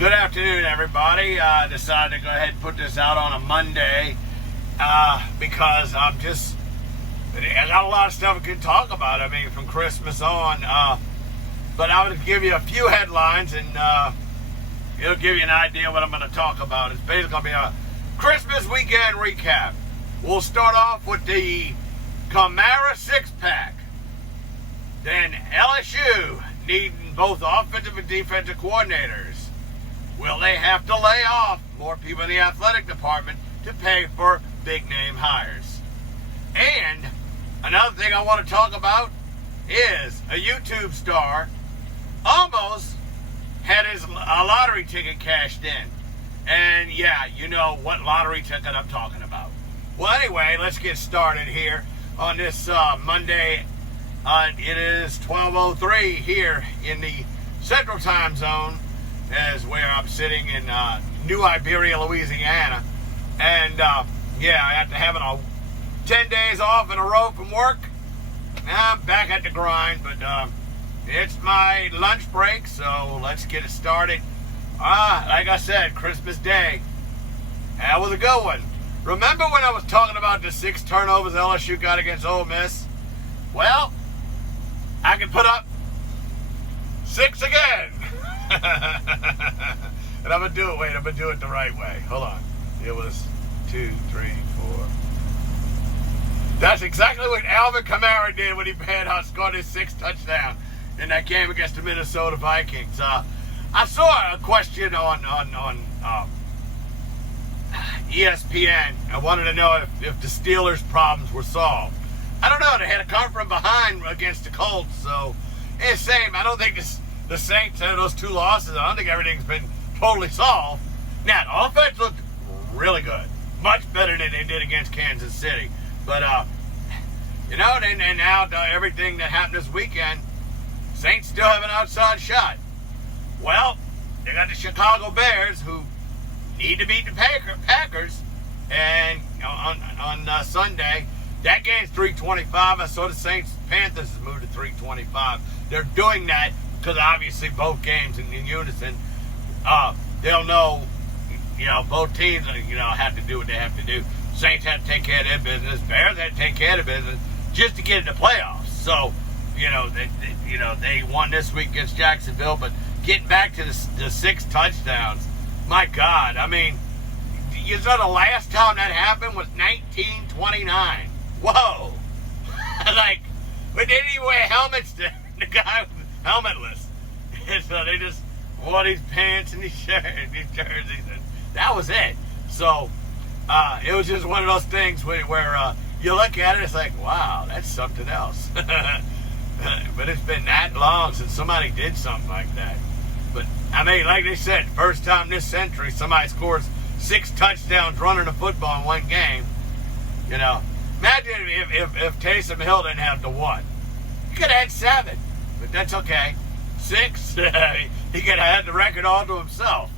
Good afternoon, everybody. I decided to go ahead and put this out on a Monday because I got a lot of stuff I could talk about. I mean, from Christmas on. But I would give you a few headlines, and it'll give you an idea of what I'm going to talk about. It's basically going to be a Christmas weekend recap. We'll start off with the Kamara six-pack. Then LSU needing both offensive and defensive coordinators. Will they have to lay off more people in the athletic department to pay for big-name hires? And another thing I want to talk about is a YouTube star almost had his lottery ticket cashed in. And yeah, you know what lottery ticket I'm talking about. Well, anyway, let's get started here on this Monday. It is 12:03 here in the Central Time Zone, as where I'm sitting in New Iberia, Louisiana. And yeah, after having 10 days off in a row from work, I'm back at the grind. But it's my lunch break, so let's get it started. Like I said, Christmas Day. That was a good one. Remember when I was talking about the 6 turnovers LSU got against Ole Miss? Well, I can put up 6 again. And I'm going to do it. Wait, I'm going to do it the right way. Hold on. It was 2, 3, 4. That's exactly what Alvin Kamara did when he had scored his 6th touchdown in that game against the Minnesota Vikings. I saw a question on ESPN. I wanted to know if the Steelers' problems were solved. I don't know. They had to come from behind against the Colts, so it's the same. I don't think the Saints had those 2 losses. I don't think everything's been totally solved. Now, the offense looked really good. Much better than they did against Kansas City. But, you know, and now everything that happened this weekend, Saints still have an outside shot. Well, they got the Chicago Bears, who need to beat the Packers, and on Sunday. That game's 325. I saw the Saints-Panthers has moved to 325. They're doing that because obviously both games in unison. They'll know, you know, both teams, you know, have to do what they have to do. Saints had to take care of their business. Bears had to take care of their business just to get in the playoffs. So, you know, they won this week against Jacksonville, but getting back to the 6 touchdowns, my God, I mean, you know, the last time that happened was 1929. Whoa! Like, we didn't even wear helmets. The guy was helmetless. And so they just wore these pants and these jerseys, and that was it. So, it was just one of those things where you look at it, it's like, wow, that's something else. But it's been that long since somebody did something like that. But, I mean, like they said, first time this century somebody scores 6 touchdowns running a football in one game. You know, imagine if Taysom Hill didn't have the 1. He could have had 7, but that's okay. 6, he could have had the record all to himself.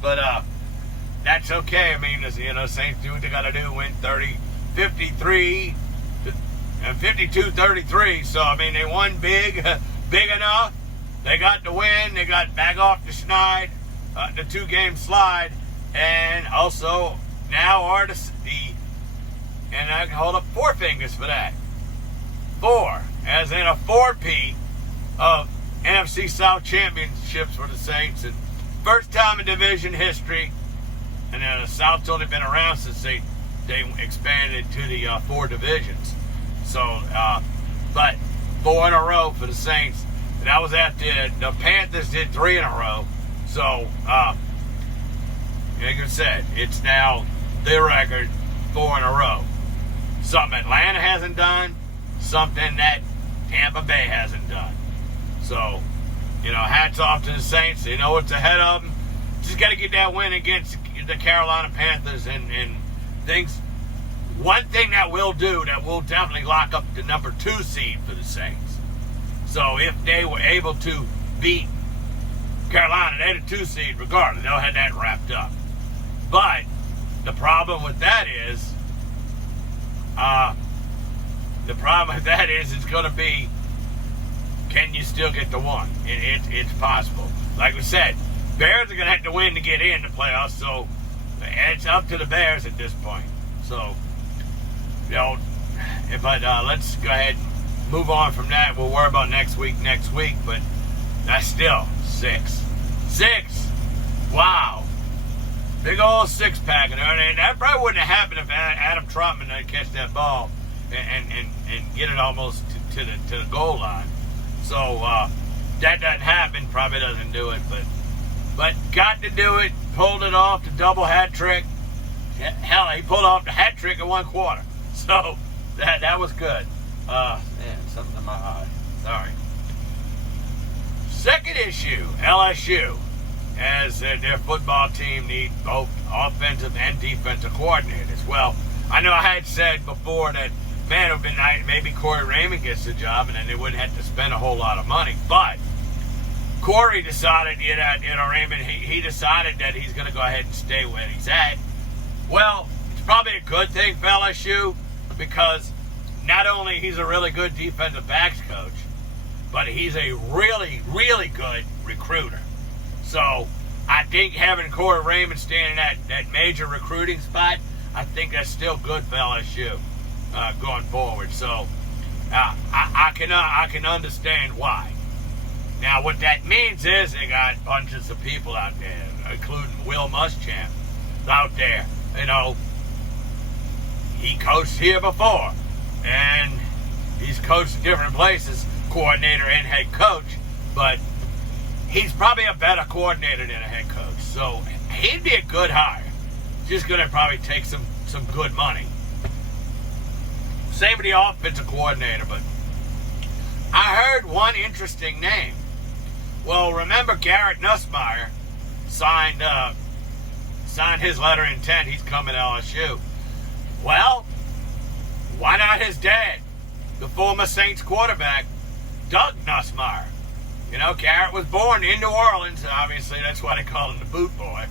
But that's okay. I mean, you know, Saints do what they got to do, win 53 and 52-33. So, I mean, they won big enough. They got the win. They got back off the schneid, the 2-game slide. And also, now are and I can hold up 4 fingers for that. 4, as in a 4-peat of NFC South championships for the Saints. And first time in division history. And the South's only been around since they expanded to the 4 divisions. So, but 4 in a row for the Saints. And that was after the Panthers did 3 in a row. So, like I said, it's now their record 4 in a row. Something Atlanta hasn't done, something that Tampa Bay hasn't done. So, you know, hats off to the Saints. They know what's ahead of them. Just got to get that win against the Carolina Panthers and things. One thing that will definitely lock up the number 2 seed for the Saints. So if they were able to beat Carolina, they're the 2 seed regardless. They'll have that wrapped up. But the problem with that is, it's going to be, can you still get the 1? It's possible. Like we said, Bears are going to have to win to get in the playoffs, so it's up to the Bears at this point. So, but let's go ahead and move on from that. We'll worry about next week, but that's still 6. 6! Wow. Big old 6-pack. And that probably wouldn't have happened if Adam Trotman didn't catch that ball and get it almost to the goal line. So that doesn't happen. Probably doesn't do it, but got to do it. Pulled it off, the double hat trick. Hell, he pulled off the hat trick in 1 quarter. So that was good. Man, something in my eye. Sorry. Second issue, LSU, as their football team needs both offensive and defensive coordinators. Well, I know I had said before that, man, it would be nice, maybe Corey Raymond gets the job and then they wouldn't have to spend a whole lot of money. But Corey decided, Raymond, he decided that he's going to go ahead and stay where he's at. Well, it's probably a good thing for LSU because not only he's a really good defensive backs coach, but he's a really, really good recruiter. So I think having Corey Raymond standing at that major recruiting spot, I think that's still good for LSU going forward. So I can understand why. Now, what that means is they got bunches of people out there, including Will Muschamp out there. He coached here before, and he's coached in different places, coordinator and head coach, but he's probably a better coordinator than a head coach. So he'd be a good hire. Just going to probably take some good money. Same with the offensive coordinator, but I heard one interesting name. Well, remember Garrett Nussmeier signed his letter of intent. He's coming to LSU. Well, why not his dad, the former Saints quarterback, Doug Nussmeier? Garrett was born in New Orleans. Obviously, that's why they call him the boot boy.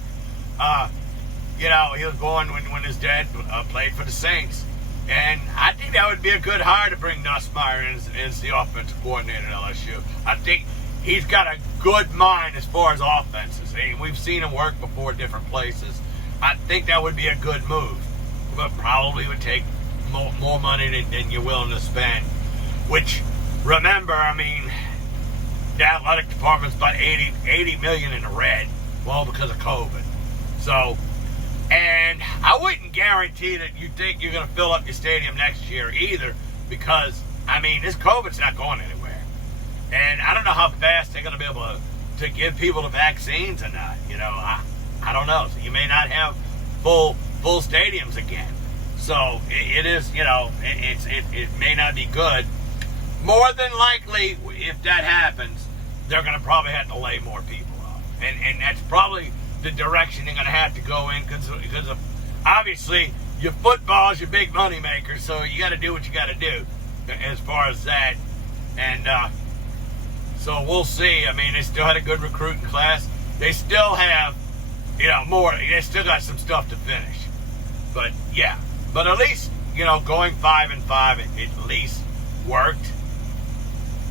He was born when his dad played for the Saints. And I think that would be a good hire to bring Nussmeier in as the offensive coordinator at LSU. I think he's got a good mind as far as offenses. We've seen him work before different places. I think that would be a good move. But probably would take more money than you're willing to spend. Which, remember, the athletic department's about $80 million in the red. Well, because of COVID. So, and I wouldn't guarantee that you think you're going to fill up your stadium next year either, because, this COVID's not going anywhere. And I don't know how fast they're going to be able to give people the vaccines or not. I don't know. So you may not have full stadiums again. So it is, it may not be good. More than likely, if that happens, they're going to probably have to lay more people off. And that's probably the direction they're going to have to go in because of, obviously, your football is your big money maker, so you got to do what you got to do as far as that. And so we'll see. They still had a good recruiting class. They still have, more. They still got some stuff to finish. But, yeah. But at least, going 5-5, it at least worked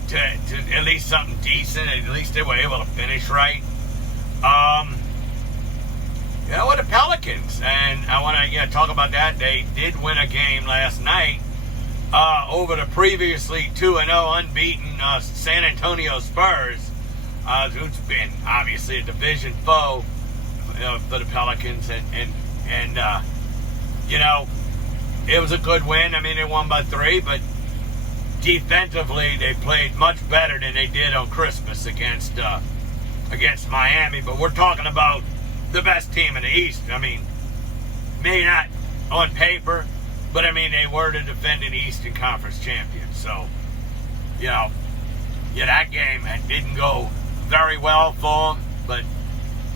to at least something decent. At least they were able to finish right. With the Pelicans, and I want to talk about that. They did win a game last night over the previously 2-0 unbeaten San Antonio Spurs, who's been obviously a division foe for the Pelicans, and it was a good win. They won by 3, but defensively they played much better than they did on Christmas against Miami. But we're talking about the best team in the East. Maybe not on paper, but they were the defending Eastern Conference champions. So, that game didn't go very well for them, but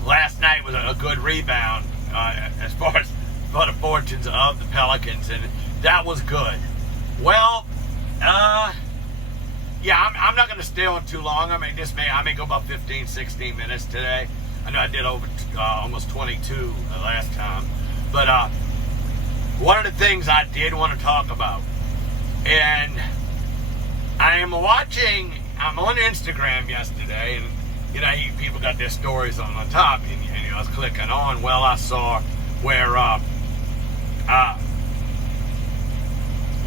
last night was a good rebound as far as for the fortunes of the Pelicans, and that was good. Well, I'm not going to stay on too long. I may go about 15, 16 minutes today. I know I did over almost 22 last time. But one of the things I did want to talk about, and I'm on Instagram yesterday, and people got their stories on the top, and I was clicking on. Well, I saw where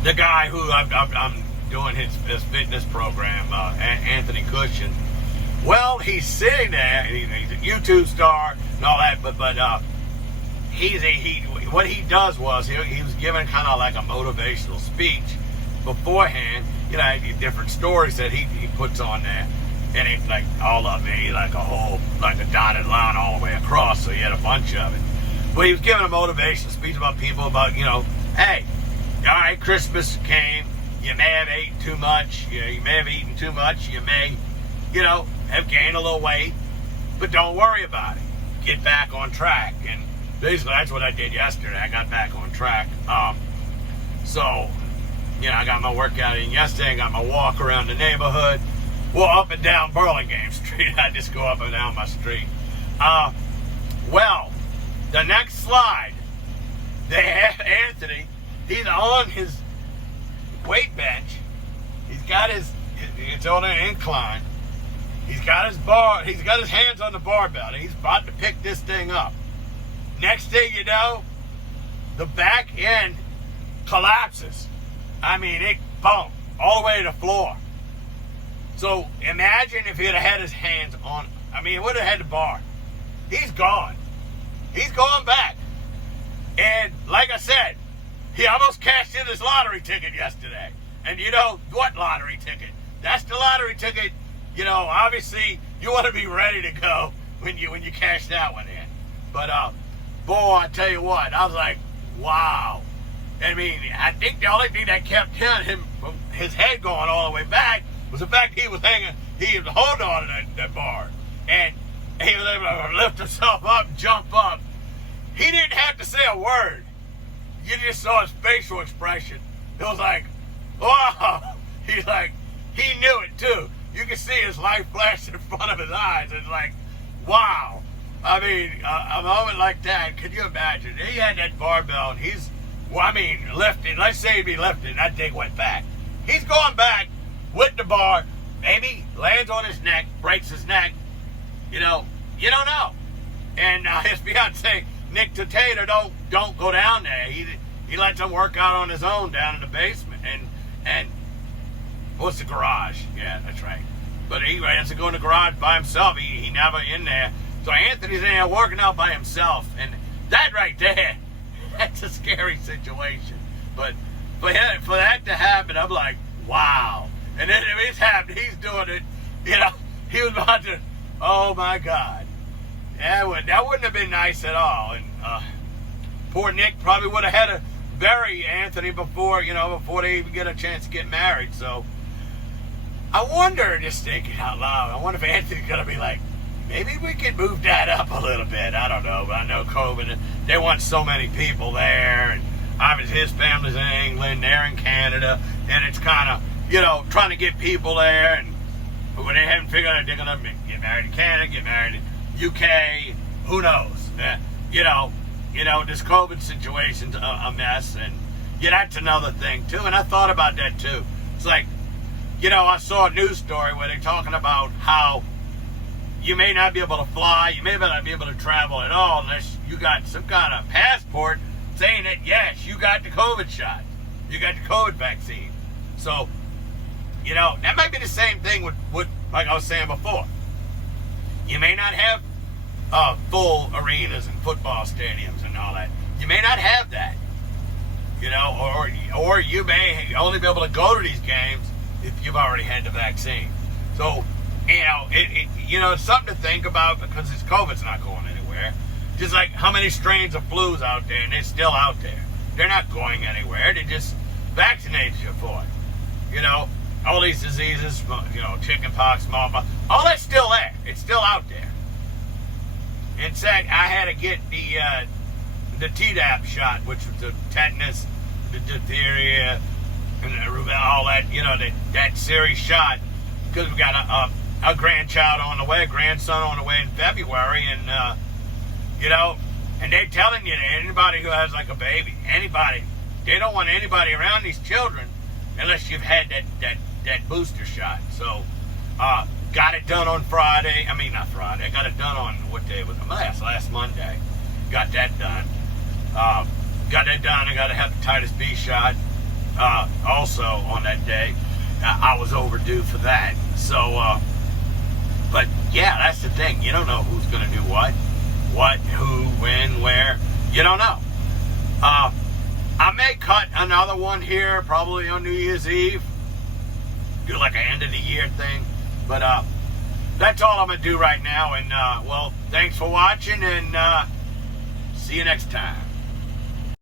the guy who I'm doing his fitness program, Anthony Cushion. Well, he's sitting there. He's a YouTube star and all that, but what he does was he was giving kind of like a motivational speech beforehand. You know, different stories that he puts on there, and it's like all of it, like a whole, like a dotted line all the way across. So he had a bunch of it. But he was giving a motivational speech about people, about, you know, hey, all right, Christmas came. You may have eaten too much. You may have eaten too much. You may, you know, have gained a little weight, but don't worry about it. Get back on track. And basically, that's what I did yesterday. I got back on track. So, you know, I got my workout in yesterday. I got my walk around the neighborhood. Well, up and down Burlingame Street. I just go up and down my street. Well, the next slide, they have Anthony. He's on his weight bench. He's got it's on an incline. He's got his bar. He's got his hands on the barbell. He's about to pick this thing up. Next thing you know, the back end collapses. I mean, it boom, all the way to the floor. So imagine if he'd have had his hands on, I mean, he would have had the bar. He's gone. He's going back. And like I said, he almost cashed in his lottery ticket yesterday. And you know what lottery ticket? That's the lottery ticket. You know, obviously you want to be ready to go when you cash that one in. But boy, I tell you what, I was like, wow. I mean, I think the only thing that kept his head going all the way back was the fact he was holding on to that bar. And he was able to lift himself up, jump up. He didn't have to say a word. You just saw his facial expression. It was like, wow. He's like, he knew it too. You could see his life flash in front of his eyes. It's like, wow. I mean, a moment like that, could you imagine? He had that barbell and he's, lifting. Let's say he'd be lifting, and that thing went back. He's going back with the bar, maybe lands on his neck, breaks his neck. You know, you don't know. And his fiance, Nick Tater, don't go down there. He lets him work out on his own down in the basement. And what's the garage? Yeah, that's right. But he has to go in the garage by himself. He never in there. So Anthony's in there working out by himself. And that right there, that's a scary situation. But for that to happen, I'm like, wow. And then it's happening. He's doing it. You know, he was about to, oh my God. That wouldn't have been nice at all. And poor Nick probably would have had to bury Anthony before they even get a chance to get married. So I wonder, just thinking out loud, I wonder if Anthony's going to be like, maybe we could move that up a little bit. I don't know, but I know COVID, they want so many people there, and obviously his family's in England, they're in Canada, and it's kind of, trying to get people there, and when they haven't figured out they're going to get married in Canada, get married in UK, who knows? This COVID situation's a mess, and that's another thing, too, and I thought about that, too. It's like, I saw a news story where they're talking about how you may not be able to fly, you may not be able to travel at all unless you got some kind of passport saying that, yes, you got the COVID shot. You got the COVID vaccine. So, that might be the same thing with like I was saying before. You may not have full arenas and football stadiums and all that. You may not have that. Or you may only be able to go to these games if you've already had the vaccine. So, it's something to think about because this COVID's not going anywhere. Just like how many strains of flu's out there, and they're still out there. They're not going anywhere. They just vaccinate you for it. All these diseases, chicken pox, smallpox, all that's still there. It's still out there. In fact, I had to get the Tdap shot, which was the tetanus, the diphtheria, and the rubella, all that, that series shot, because we got a grandchild on the way, a grandson on the way in February, and, and they're telling you that anybody who has like a baby, anybody, they don't want anybody around these children unless you've had that booster shot. So, got it done on Friday. I mean, not Friday. I got it done on, what day was it? Last Monday. Got that done. I got to have the hepatitis B shot also on that day. I was overdue for that. So, but yeah, that's the thing. You don't know who's going to do what, who, when, where. You don't know. I may cut another one here probably on New Year's Eve. Do like an end of the year thing. But that's all I'm going to do right now. And, well, thanks for watching, and see you next time.